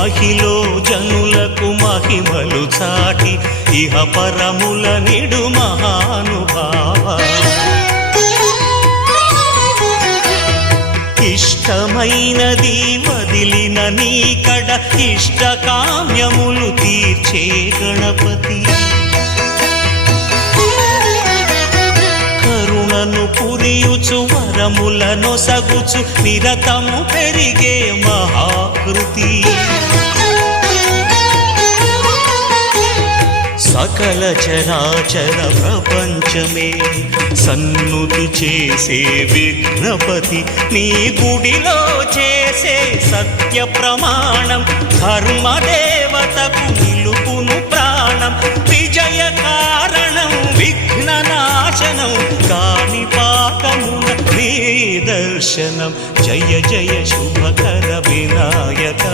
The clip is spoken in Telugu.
మహిలో జనులకు మహిమలు చాటి ఇహ పరముల నిడు మహానుభావ ఇష్టమైనది వదిలిన నీకడ ఇష్టకామ్యములు తీర్చే గణపతి కరుణను పురియుచు వరములను సగుచు నిరతము పెరిగే మహాకృతి సకల చరాచర ప్రపంచమే సన్నుతి చేసే విఘ్నపతి నీ గుడిలో చేసే సత్య ప్రమాణం ధర్మదేవతకు నిలుపును ప్రాణం విజయ కారణం విఘ్ననాశనం కాని పాకమున నీ దర్శనం జయ జయ శుభకర వినాయక